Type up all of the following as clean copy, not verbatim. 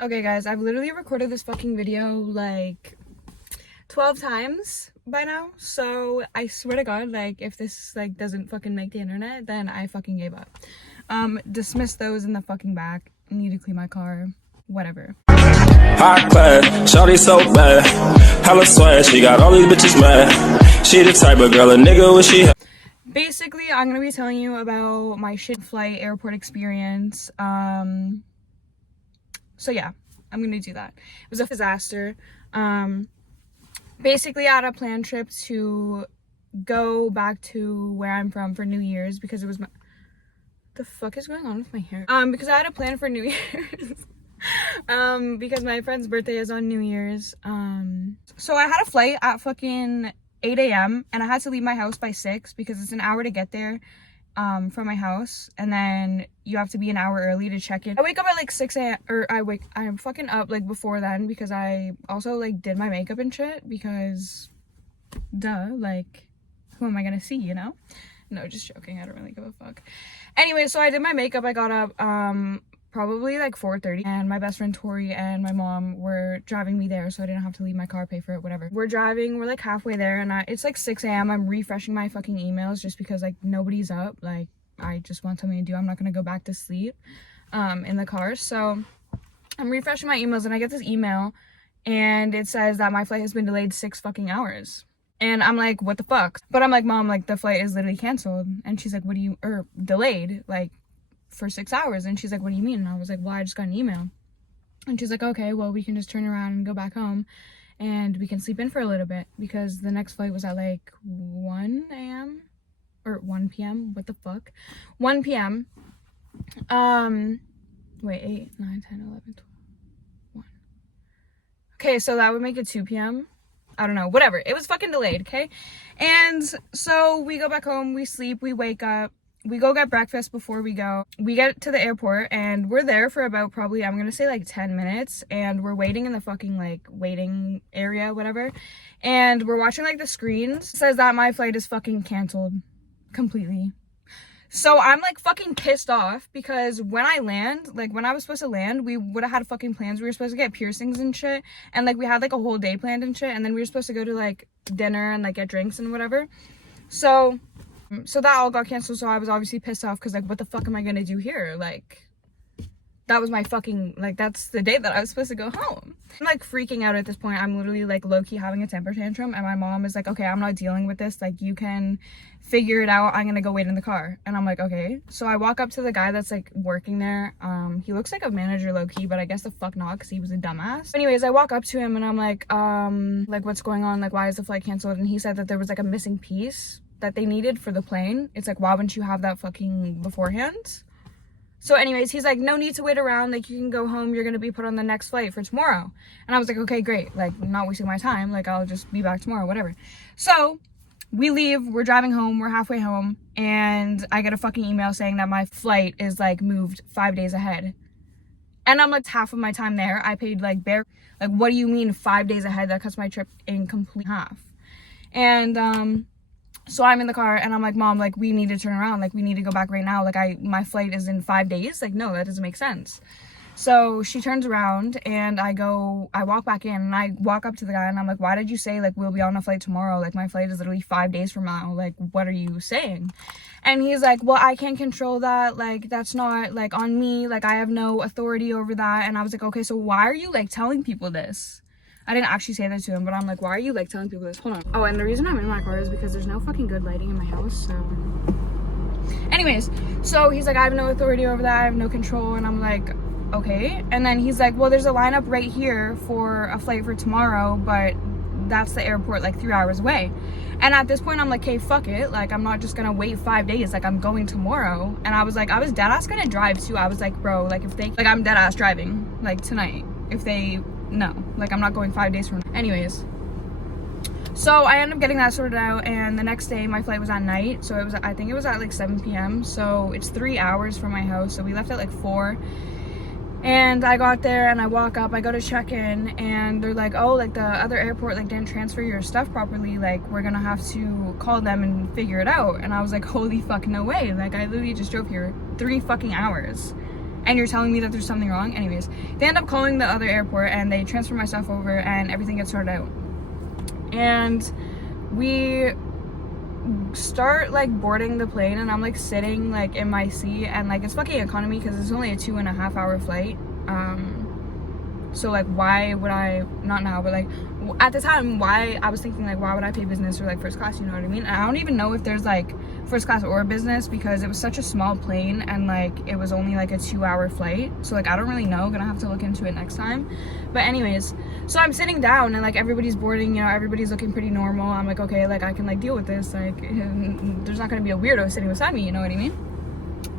Okay guys, I've literally recorded this fucking video like 12 times by now, so I swear to god, like, if this like doesn't fucking make the internet, then I fucking gave up. Dismiss those in the fucking back. Need to clean my car, whatever. Hot clad, shawty so bad. Hella swag, she got all these bitches mad. She the type of girl a nigga wish she had. Basically, I'm gonna be telling you about my shit flight airport experience. So yeah, I'm gonna do that. It was a disaster. Basically, I had a planned trip to go back to where I'm from for New Year's because it was my... The fuck is going on with my hair? Because I had a plan for New Year's. Because my friend's birthday is on New Year's. So I had a flight at fucking 8 a.m. and I had to leave my house by 6 because it's an hour to get there. From my house, and then you have to be an hour early to check in. I wake up at like 6 a.m. or I'm fucking up like before then because I also like did my makeup and shit because duh, like who am I gonna see, you know? No, just joking, I don't really give a fuck. Anyway, so I did my makeup. I got up probably like 4:30, and my best friend Tori and my mom were driving me there, so I didn't have to leave my car, pay for it, whatever. We're driving, we're like halfway there, and it's like 6 a.m. I'm refreshing my fucking emails just because like nobody's up. Like I just want something to do. I'm not gonna go back to sleep in the car. So I'm refreshing my emails and I get this email and it says that my flight has been delayed 6 fucking hours. And I'm like, what the fuck? But I'm like, Mom, like the flight is literally canceled. And she's like, what do you, or delayed, like for 6 hours. And she's like, what do you mean? And I was like, well, I just got an email. And she's like, okay, well, we can just turn around and go back home and we can sleep in for a little bit because the next flight was at like 1 a.m. or 1 p.m. What the fuck? 1 p.m. Wait, 8, 9, 10, 11, 12, 1. Okay, so that would make it 2 p.m. I don't know, whatever. It was fucking delayed, okay? And so we go back home, we sleep, we wake up. We go get breakfast before we go. We get to the airport and we're there for about probably, I'm gonna say like 10 minutes, and we're waiting in the fucking like waiting area, whatever. And we're watching like the screens. It says that my flight is fucking canceled completely. So I'm like fucking pissed off because when I land, like when I was supposed to land, we would have had fucking plans. We were supposed to get piercings and shit. And like we had like a whole day planned and shit. And then we were supposed to go to like dinner and like get drinks and whatever. So that all got canceled, so I was obviously pissed off because like what the fuck am I gonna do here? Like that was my fucking, like that's the day that I was supposed to go home. I'm like freaking out at this point. I'm literally like low-key having a temper tantrum, and my mom is like, okay, I'm not dealing with this, like you can figure it out, I'm gonna go wait in the car. And I'm like, okay. So I walk up to the guy that's like working there. He looks like a manager low-key, but I guess the fuck not because he was a dumbass. Anyways, I walk up to him and I'm like what's going on, like why is the flight canceled? And he said that there was like a missing piece that they needed for the plane. It's like, why wouldn't you have that fucking beforehand? So anyways, he's like, no need to wait around, like you can go home, you're gonna be put on the next flight for tomorrow. And I was like, okay, great, like I'm not wasting my time, like I'll just be back tomorrow, whatever. So we leave, we're driving home, we're halfway home, and I get a fucking email saying that my flight is like moved 5 days ahead. And I'm like, half of my time there, I paid like bare, like what do you mean 5 days ahead? That cuts my trip in complete half. And so I'm in the car and I'm like, Mom, like we need to turn around, like we need to go back right now, like my flight is in 5 days, like no, that doesn't make sense. So she turns around and I walk back in and I walk up to the guy and I'm like, why did you say like we'll be on a flight tomorrow? Like my flight is literally 5 days from now, like what are you saying? And he's like, well, I can't control that, like that's not like on me, like I have no authority over that. And I was like, okay, so why are you like telling people this? I didn't actually say that to him, but I'm like, why are you like telling people this? Hold on. Oh, and the reason I'm in my car is because there's no fucking good lighting in my house, so. Anyways, so he's like, I have no authority over that, I have no control, and I'm like, okay. And then he's like, well, there's a lineup right here for a flight for tomorrow, but that's the airport like 3 hours away. And at this point, I'm like, hey, fuck it. Like, I'm not just gonna wait 5 days, like I'm going tomorrow. And I was like, I was dead ass gonna drive too. I was like, bro, like if they, like I'm dead ass driving, like tonight. If they, no, like I'm not going 5 days from now. Anyways, so I ended up getting that sorted out, and the next day my flight was at night, so it was, I think it was at like 7 p.m. so it's 3 hours from my house. So we left at like 4, and I got there and I walk up, I go to check in, and they're like, oh, like the other airport like didn't transfer your stuff properly, like we're gonna have to call them and figure it out. And I was like, holy fuck, no way, like I literally just drove here 3 fucking hours and you're telling me that there's something wrong. Anyways, they end up calling the other airport and they transfer my stuff over and everything gets sorted out. And we start like boarding the plane and I'm like sitting like in my seat and like it's fucking economy because it's only a 2.5 hour flight. So like why would I, not now, but like at the time, why I was thinking like why would I pay business or like first class, you know what I mean? And I don't even know if there's like first class or business because it was such a small plane and like it was only like a 2-hour flight, so like I don't really know, gonna have to look into it next time. But anyways, so I'm sitting down and like everybody's boarding, you know, everybody's looking pretty normal. I'm like, okay, like I can like deal with this, like there's not gonna be a weirdo sitting beside me, you know what I mean?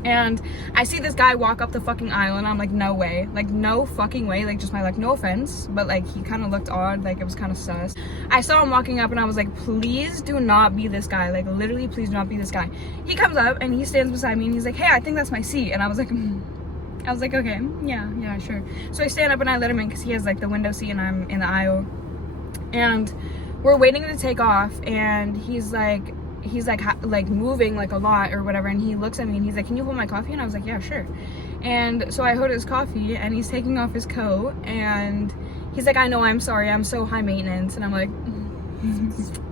And I see this guy walk up the fucking aisle and I'm like, no way, like no fucking way, like just my like no offense, but like he kind of looked odd, like it was kind of sus. I saw him walking up and I was like, please do not be this guy, like literally please do not be this guy. He comes up and he stands beside me and he's like, hey, I think that's my seat. And I was like okay, yeah, sure. So I stand up and I let him in because he has like the window seat and I'm in the aisle, and we're waiting to take off and he's like moving like a lot or whatever, and he looks at me and he's like, can you hold my coffee? And I was like, yeah, sure. And so I hold his coffee and he's taking off his coat and he's like, I know, I'm sorry, I'm so high maintenance. And I'm like,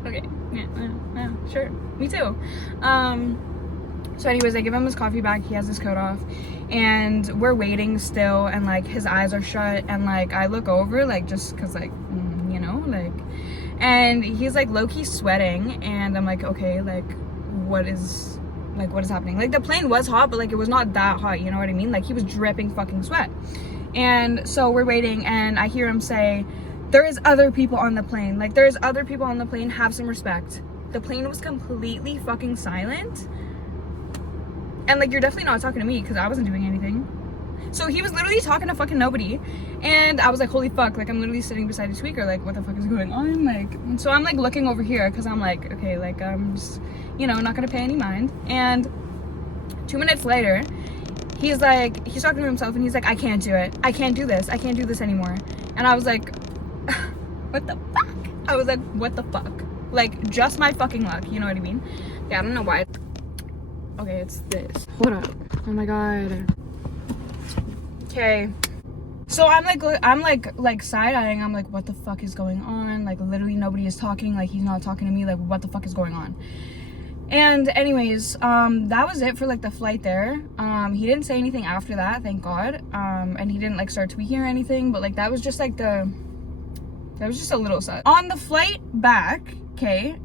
okay, yeah, sure, me too. So anyways, I give him his coffee back, he has his coat off, and we're waiting still, and like his eyes are shut, and like I look over like just cause like you know, like, and he's like low-key sweating, and I'm like, okay, like what is happening? Like the plane was hot, but like it was not that hot, you know what I mean? Like he was dripping fucking sweat. And so we're waiting and I hear him say, there is other people on the plane, like there's other people on the plane, have some respect. The plane was completely fucking silent, and like you're definitely not talking to me because I wasn't doing anything. So he was literally talking to fucking nobody, and I was like, holy fuck, like I'm literally sitting beside a tweaker, like what the fuck is going on? Like, and so I'm like looking over here because I'm like, okay, like I'm just, you know, not gonna pay any mind. And 2 minutes later, he's like, he's talking to himself and he's like, I can't do it, I can't do this, I can't do this anymore. And I was like, what the fuck? I was like, what the fuck? Like just my fucking luck, you know what I mean? Yeah, I don't know why. Okay, it's this. Hold up. Oh my god. Okay. So I'm like side-eyeing. I'm like, what the fuck is going on? Like literally nobody is talking. Like he's not talking to me. Like what the fuck is going on? And anyways, that was it for like the flight there. He didn't say anything after that, thank God. And he didn't like start tweaking or anything, but like that was just a little sus. On the flight back, okay,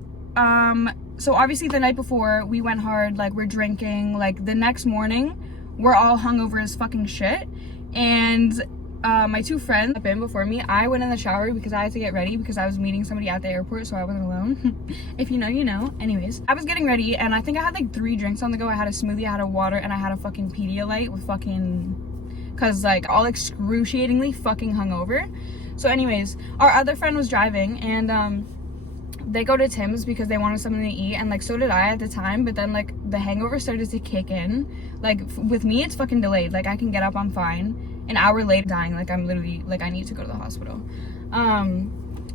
so obviously the night before we went hard, like we're drinking, like the next morning we're all hungover as fucking shit. And my two friends up in before me, I went in the shower because I had to get ready because I was meeting somebody at the airport, so I wasn't alone. If you know, you know. Anyways, I was getting ready and I think I had like 3 drinks on the go. I had a smoothie, I had a water, and I had a fucking Pedialyte with fucking, cause like all excruciatingly fucking hungover. So anyways, our other friend was driving and they go to Tim's because they wanted something to eat, and like so did I at the time, but then like the hangover started to kick in. Like with me it's fucking delayed, like I can get up, I'm fine. An hour later dying, like I'm literally like I need to go to the hospital.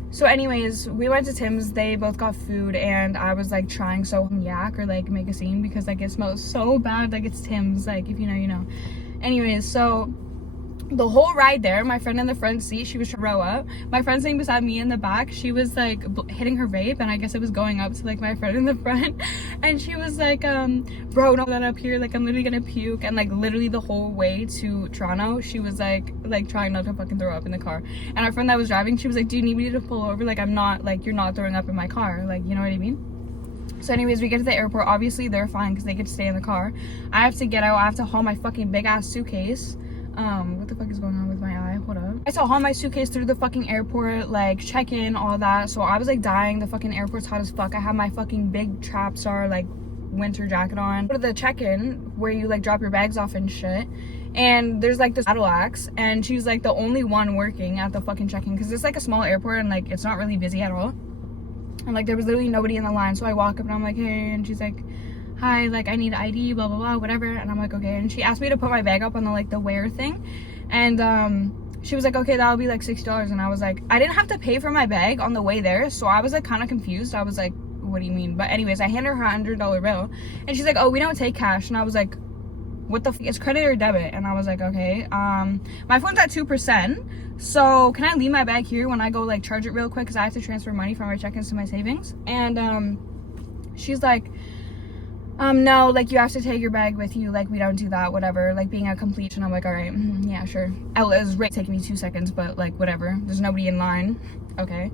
So anyways, we went to Tim's, they both got food, and I was like trying so yak or like make a scene because like it smells so bad, like it's Tim's, like if you know, you know. Anyways, so the whole ride there, my friend in the front seat, she was trying to row up. My friend sitting beside me in the back, she was like hitting her vape, and I guess it was going up to like my friend in the front, and she was like, bro, don't that up here, like I'm literally gonna puke. And like literally the whole way to Toronto, she was like trying not to fucking throw up in the car. And our friend that was driving, she was like, do you need me to pull over? Like I'm not, like you're not throwing up in my car, like you know what I mean? So anyways, we get to the airport. Obviously they're fine because they get to stay in the car. I have to get out, I have to haul my fucking big ass suitcase. What the fuck is going on with my eye? Hold up. I had to haul my suitcase through the fucking airport, like check in, all that. So I was like dying. The fucking airport's hot as fuck. I have my fucking big Trapstar like winter jacket on. Go to the check-in where you like drop your bags off and shit. And there's like this Cadillacs, and she's like the only one working at the fucking check-in because it's like a small airport and like it's not really busy at all. And like there was literally nobody in the line. So I walk up and I'm like, hey, and she's like, hi, like I need ID, blah blah blah, whatever. And I'm like, okay. And she asked me to put my bag up on the like the wear thing, and she was like, okay, that'll be like $60. And I was like, I didn't have to pay for my bag on the way there, so I was like kind of confused. I was like, what do you mean? But anyways, I handed her $100 bill, and she's like, oh, we don't take cash. And I was like, what the it's credit or debit? And I was like, okay. My phone's at 2%, so can I leave my bag here when I go like charge it real quick, because I have to transfer money from my check-ins to my savings? And she's like, no, like you have to take your bag with you, like we don't do that, whatever, like being a completion. I'm like, all right, yeah, sure. Outlet was right, taking me 2 seconds, but like whatever, there's nobody in line. Okay.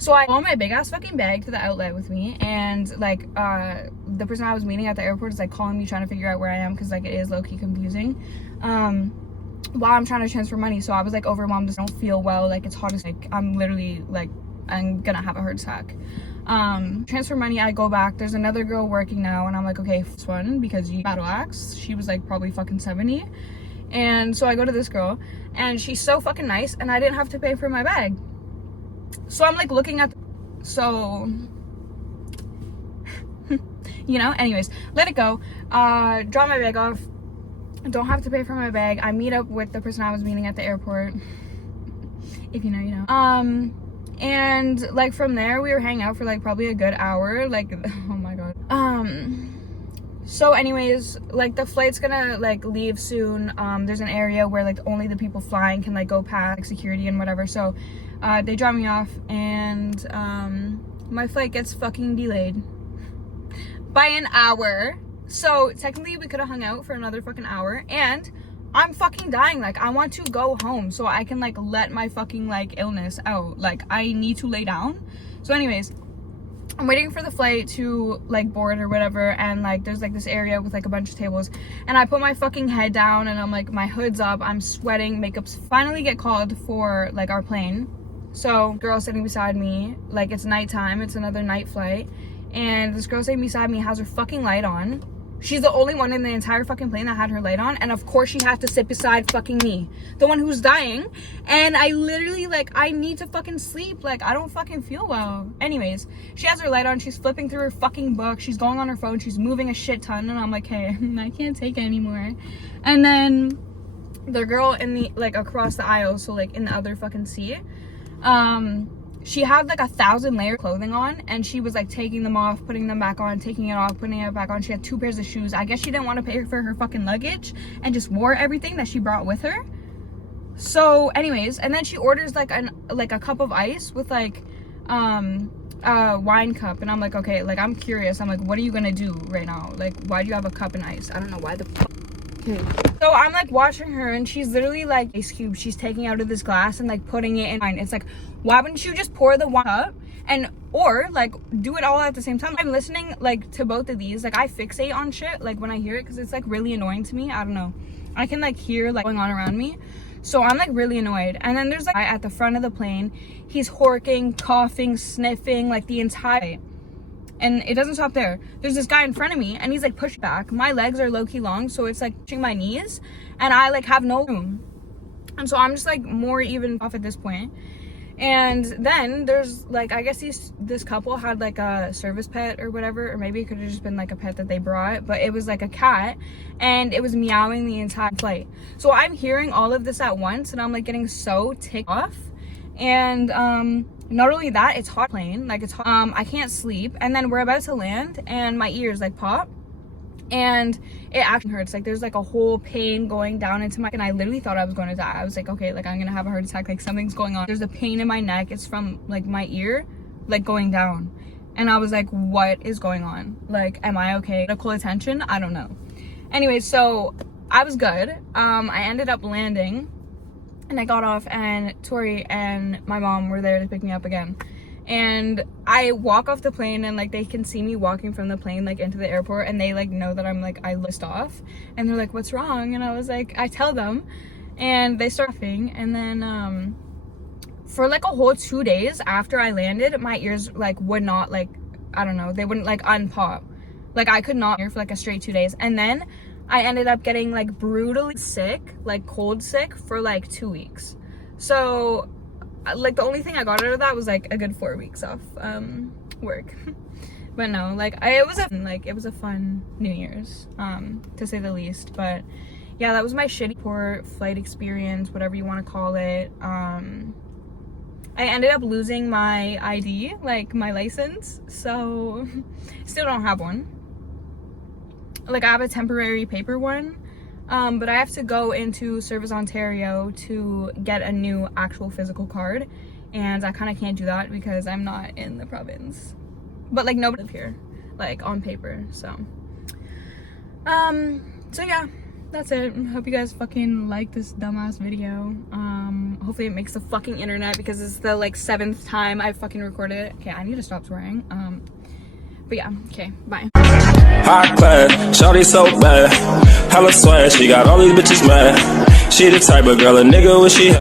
So I brought my big ass fucking bag to the outlet with me, and like the person I was meeting at the airport is like calling me, trying to figure out where I am, because like it is low-key confusing while I'm trying to transfer money. So I was like overwhelmed, just don't feel well, like it's hot as like I'm literally like I'm gonna have a heart attack. Transfer money, I go back, there's another girl working now, and I'm like, okay, first one, because you battle axe. She was like probably fucking 70, and so I go to this girl, and she's so fucking nice, and I didn't have to pay for my bag. So I'm like looking at, so you know, anyways, let it go. Drop my bag off, don't have to pay for my bag. I meet up with the person I was meeting at the airport. If you know, you know. And like from there we were hanging out for like probably a good hour, like oh my god. So anyways, like the flight's gonna like leave soon. There's an area where like only the people flying can like go past, like, security and whatever. So they drop me off, and my flight gets fucking delayed by an hour. So technically we could have hung out for another fucking hour, and I'm fucking dying. Like I want to go home so I can like let my fucking like illness out. Like I need to lay down. So anyways, I'm waiting for the flight to like board or whatever, and like there's like this area with like a bunch of tables, and I put my fucking head down, and I'm like, my hood's up, I'm sweating, makeup's finally get called for like our plane. So girl sitting beside me, like it's nighttime, it's another night flight, and this girl sitting beside me has her fucking light on. She's the only one in the entire fucking plane that had her light on, and of course she had to sit beside fucking me, the one who's dying. And I literally, like, I need to fucking sleep, like I don't fucking feel well. Anyways, she has her light on, she's flipping through her fucking book, she's going on her phone, she's moving a shit ton, and I'm like, hey, I can't take it anymore. And then the girl in the like across the aisle, so like in the other fucking seat, she had like 1,000 layer clothing on, and she was like taking them off, putting them back on, taking it off, putting it back on. She had 2 pairs of shoes. I guess she didn't want to pay for her fucking luggage and just wore everything that she brought with her. So anyways, and then she orders like a cup of ice with like a wine cup, and I'm like, okay, like I'm curious, I'm like, what are you gonna do right now? Like why do you have a cup and ice? I don't know why the fuck. Okay. So I'm like watching her, and she's literally like ice cube she's taking out of this glass and like putting it in wine. It's like, why wouldn't you just pour the wine up and or like do it all at the same time? I'm listening like to both of these, like I fixate on shit like when I hear it, because it's like really annoying to me. I don't know, I can like hear like going on around me, so I'm like really annoyed. And then there's like a guy at the front of the plane, he's horking, coughing, sniffing like the entire. And it doesn't stop there. There's this guy in front of me, and he's like pushed back. My legs are low-key long, so it's like touching my knees, and I like have no room. And so I'm just like more even off at this point. And then there's like, I guess this couple had like a service pet or whatever, or maybe it could have just been like a pet that they brought, but it was like a cat, and it was meowing the entire flight. So I'm hearing all of this at once, and I'm like getting so ticked off. And not only that, it's hot plane, like it's hot. I can't sleep, and then we're about to land, and my ears like pop, and it actually hurts. Like there's like a whole pain going down into my, and I literally thought I was going to die. I was like, okay, like I'm gonna have a heart attack, like something's going on. There's a pain in my neck, it's from like my ear like going down, and I was like, what is going on? Like, am I okay? Medical attention? I don't know. Anyway, so I was good. I ended up landing, and I got off, and Tori and my mom were there to pick me up again. And I walk off the plane, and like they can see me walking from the plane like into the airport, and they like know that I'm like, I list off, and they're like, what's wrong? And I was like, I tell them, and they start laughing. And then for like a whole 2 days after I landed, my ears like would not, like, I don't know, they wouldn't like unpop. Like I could not hear for like a straight 2 days. And then I ended up getting like brutally sick, like cold sick for like 2 weeks. So like the only thing I got out of that was like a good 4 weeks off work. But no, like it was a fun New Year's, to say the least. But yeah, that was my shitty poor flight experience, whatever you want to call it. I ended up losing my ID, like my license, so still don't have one. like I have a temporary paper one, but I have to go into Service Ontario to get a new actual physical card, and I kind of can't do that because I'm not in the province. But like nobody live here, like on paper. So yeah, that's it. Hope you guys fucking like this dumbass video. Hopefully it makes the fucking internet because it's the like 7th time I fucking recorded it. Okay, I need to stop swearing. But yeah, okay, bye. High class, shawty so bad. Hella swag, she got all these bitches mad. She the type of girl a nigga wish she